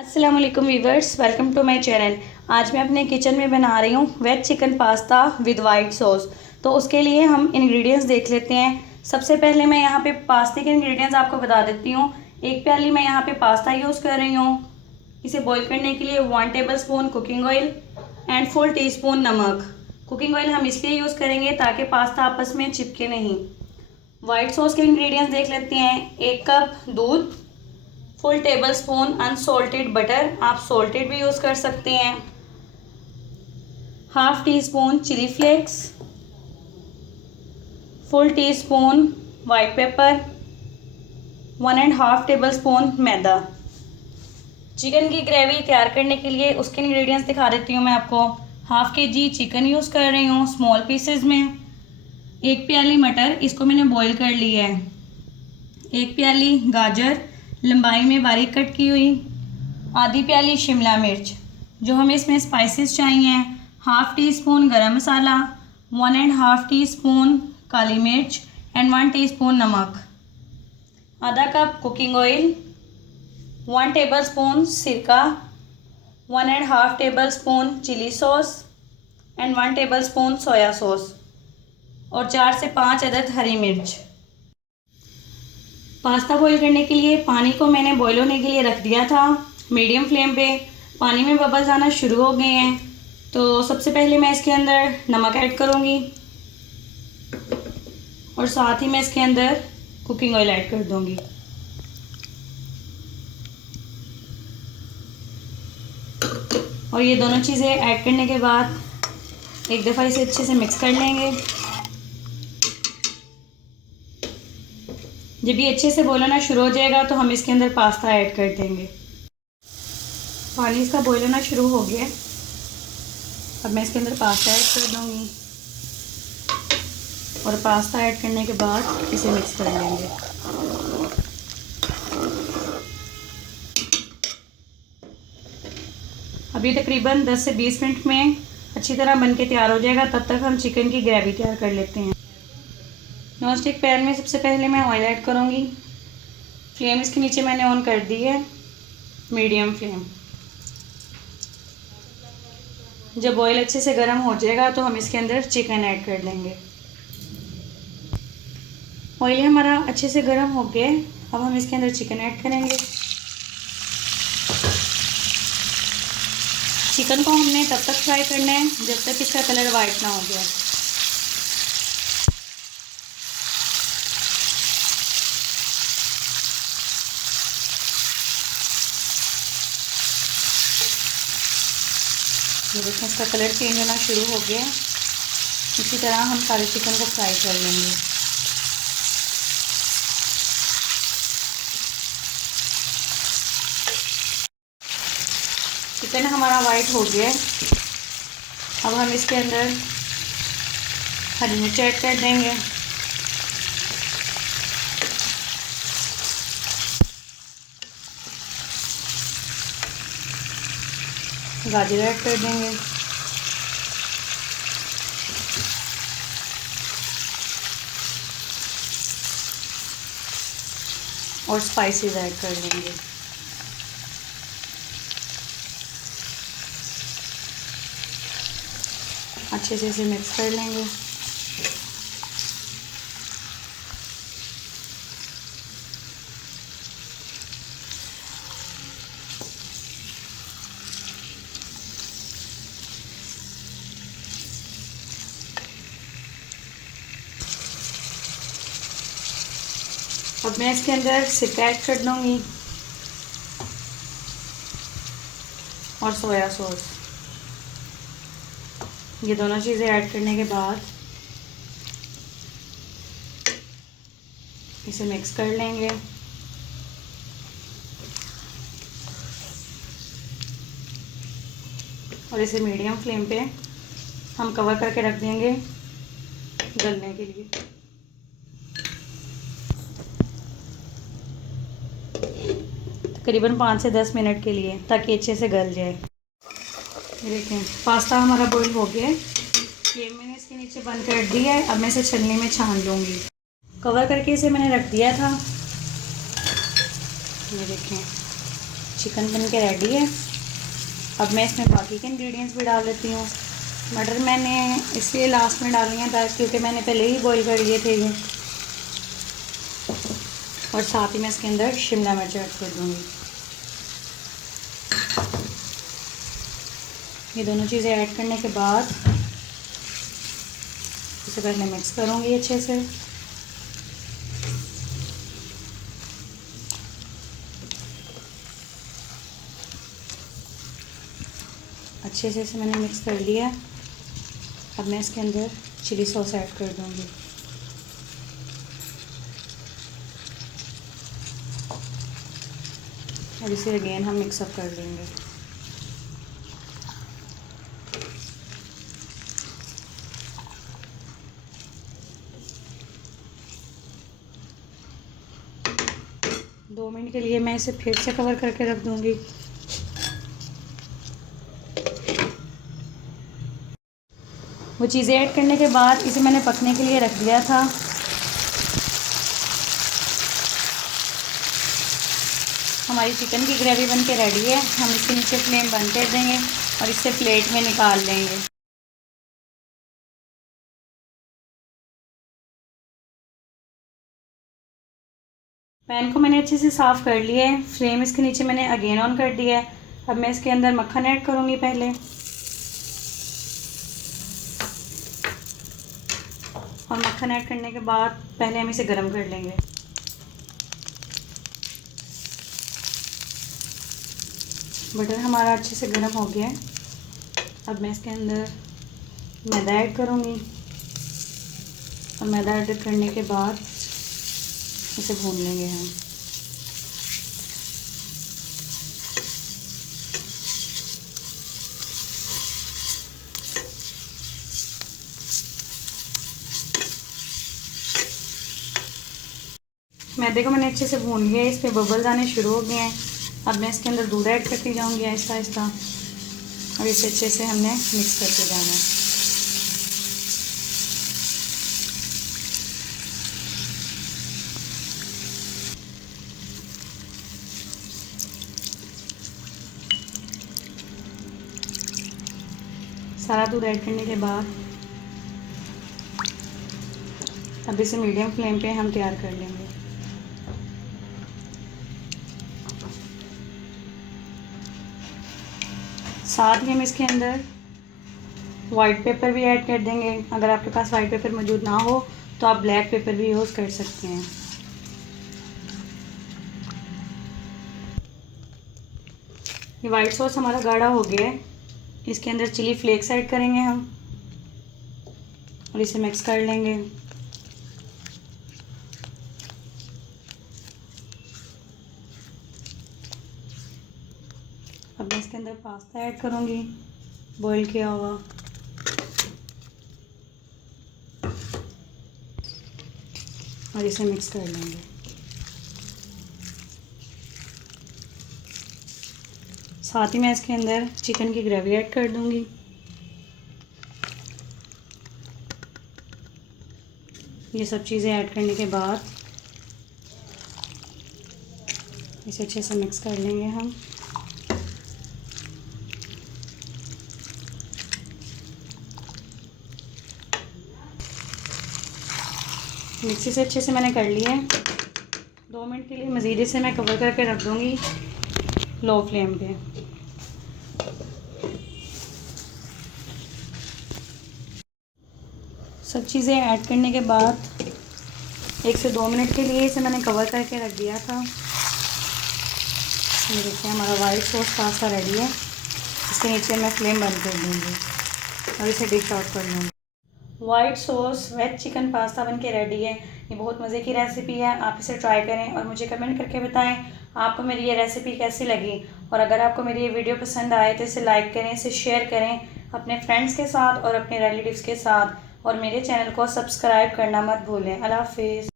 अस्सलाम वालेकुम viewers, welcome to my channel. आज मैं अपने किचन में बना रही हूँ veg chicken pasta with white sauce. तो उसके लिए हम इंग्रेडिएंट्स देख लेते हैं। सबसे पहले मैं यहाँ पे पास्ते के इंग्रेडिएंट्स आपको बता देती हूँ। एक प्याली मैं यहाँ पे पास्ता यूज़ कर रही हूँ। इसे बॉईल करने के लिए 1 table spoon cooking oil and 4 teaspoon नमक। कुकिंग ऑयल हम इसलिए यूज़ करेंगे ताकि पास्ता आपस में चिपके नहीं। वाइट सॉस के इंग्रेडिएंट्स देख लेते हैं। 1 कप दूध, full tablespoon unsalted butter, आप सॉल्टेड भी यूज़ कर सकते हैं, half teaspoon chilli flakes, full teaspoon white pepper, 1.5 tablespoon मैदा। चिकन की ग्रेवी तैयार करने के लिए उसके इंग्रेडिएंट्स दिखा देती हूँ मैं आपको। हाफ kg चिकन यूज़ कर रही हूँ स्मॉल पीसेज में। 1 प्याली मटर, इसको मैंने बॉईल कर लिया है। 1 प्याली गाजर लंबाई में बारीक कट की हुई। आधी प्याली शिमला मिर्च। जो हमें इसमें स्पाइसेस चाहिए, हाफ टी स्पून गरम मसाला, 1.5 टीस्पून काली मिर्च एंड 1 टीस्पून नमक। आधा cup cooking oil, 1 tablespoon सिरका, 1.5 tablespoon chilli sauce and 1 tablespoon soya sauce और 4 से 5 अदद हरी मिर्च। पास्ता बॉईल करने के लिए पानी को मैंने बॉईल होने के लिए रख दिया था मीडियम फ्लेम पे। पानी में बबल्स आना शुरू हो गए हैं, तो सबसे पहले मैं इसके अंदर नमक ऐड करूँगी और साथ ही मैं इसके अंदर कुकिंग ऑयल ऐड कर दूँगी। और ये दोनों चीज़ें ऐड करने के बाद एक दफ़ा इसे अच्छे से मिक्स कर लेंगे। जब ये अच्छे से बॉईल होना शुरू हो जाएगा तो हम इसके अंदर पास्ता ऐड कर देंगे। पानी इसका बॉईल होना शुरू हो गया। अब मैं इसके अंदर पास्ता ऐड कर दूँगी और पास्ता ऐड करने के बाद इसे मिक्स कर लेंगे। अभी तकरीबन 10 से 20 मिनट में अच्छी तरह बन के तैयार हो जाएगा। तब तक हम चिकन की ग्रेवी तैयार कर लेते हैं। नॉन स्टिक पैन में सबसे पहले मैं ऑयल ऐड करूँगी। फ्लेम इसके नीचे मैंने ऑन कर दी है, मीडियम फ्लेम। जब ऑयल अच्छे से गर्म हो जाएगा तो हम इसके अंदर चिकन ऐड कर देंगे। ऑयल हमारा अच्छे से गर्म हो गया। अब हम इसके अंदर चिकन ऐड करेंगे। चिकन को हमने तब तक फ्राई करना है जब तक इसका कलर वाइट ना हो गया। ये देखिए इसका कलर चेंज होना शुरू हो गया। इसी तरह हम सारे चिकन को फ्राई कर लेंगे। चिकन हमारा वाइट हो गया। अब हम इसके अंदर हरी मिर्च ऐड कर देंगे। गाजर ऐड कर देंगे और स्पाइसेस ऐड कर देंगे। अच्छे से इसे मिक्स कर लेंगे। अब मैं इसके अंदर सिरका ऐड कर दूँगी और सोया सॉस। ये दोनों चीज़ें ऐड करने के बाद इसे मिक्स कर लेंगे। और इसे मीडियम फ्लेम पे हम कवर करके रख देंगे गलने के लिए। तकरीबन 5 से 10 मिनट के लिए, ताकि अच्छे से गल जाए। ये देखें पास्ता हमारा बॉईल हो गया है। फ्लेम मैंने इसके नीचे बंद कर दिया है। अब मैं इसे छलनी में छान लूँगी। कवर करके इसे मैंने रख दिया था। ये देखें चिकन बन के रेडी है। अब मैं इसमें बाकी के इंग्रेडिएंट्स भी डाल देती हूँ। मटर मैंने इसलिए लास्ट में डाली है क्योंकि मैंने पहले ही बॉईल कर लिए थे ये, और साथ ही मैं इसके अंदर शिमला मिर्च ऐड कर दूँगी। ये दोनों चीज़ें ऐड करने के बाद इसे पहले मिक्स करूँगी अच्छे से। अच्छे से इसे मैंने मिक्स कर लिया। अब मैं इसके अंदर चिली सॉस ऐड कर दूँगी। और इसे अगेन हम मिक्सअप कर लेंगे। दो मिनट के लिए मैं इसे फिर से कवर करके रख दूँगी। वो चीज़ें ऐड करने के बाद इसे मैंने पकने के लिए रख दिया था। हमारी चिकन की ग्रेवी बन के रेडी है। हम इसके नीचे फ्लेम बंद कर देंगे और इसे प्लेट में निकाल लेंगे। पैन को मैंने अच्छे से साफ़ कर लिया है। फ्लेम इसके नीचे मैंने अगेन ऑन कर दिया है। अब मैं इसके अंदर मक्खन ऐड करूँगी पहले, और मक्खन ऐड करने के बाद पहले हम इसे गर्म कर लेंगे। बटर हमारा अच्छे से गर्म हो गया है। अब मैं इसके अंदर मैदा ऐड करूँगी, और मैदा ऐड करने के बाद इसे भून लेंगे हम। मैदे को मैंने अच्छे से भून लिया है। इस पर बबल्स आने शुरू हो गए हैं। अब मैं इसके अंदर दूध ऐड करती जाऊंगी आहिस्ता आहिस्ता, और इसे अच्छे से हमने मिक्स करते जाना है। सारा दूध ऐड करने के बाद अब इसे मीडियम फ्लेम पे हम तैयार कर लेंगे। साथ ही हम इसके अंदर वाइट पेपर भी ऐड कर देंगे। अगर आपके पास वाइट पेपर मौजूद ना हो तो आप ब्लैक पेपर भी यूज़ कर सकते हैं। ये वाइट सॉस हमारा गाढ़ा हो गया है। इसके अंदर चिली फ्लेक्स ऐड करेंगे हम, और इसे मिक्स कर लेंगे। अब मैं इसके अंदर पास्ता ऐड करूँगी, बॉईल किया हुआ, और इसे मिक्स कर लेंगे। साथ ही मैं इसके अंदर चिकन की ग्रेवी ऐड कर दूँगी। ये सब चीज़ें ऐड करने के बाद इसे अच्छे से मिक्स कर लेंगे हम। मिक्सी से अच्छे से मैंने कर लिया है। 2 मिनट के लिए मज़ीद इसे मैं कवर करके रख दूँगी लो फ्लेम पे। सब चीज़ें ऐड करने के बाद 1 से 2 मिनट के लिए इसे मैंने कवर करके रख दिया था। ये देखिए हमारा वाइट सॉस पास्ता रेडी है। इसके नीचे मैं फ्लेम बंद कर दूँगी और इसे डिश आउट कर लूँगी। White sauce veg chicken pasta बन के रेडी है। ये बहुत मज़े की रेसिपी है। आप इसे ट्राई करें और मुझे कमेंट करके बताएं आपको मेरी ये रेसिपी कैसी लगी। और अगर आपको मेरी ये वीडियो पसंद आए तो इसे लाइक करें, इसे शेयर करें अपने फ्रेंड्स के साथ और अपने रिलेटिव्स के साथ, और मेरे चैनल को सब्सक्राइब करना मत भूलें। अल्लाह हाफिज़।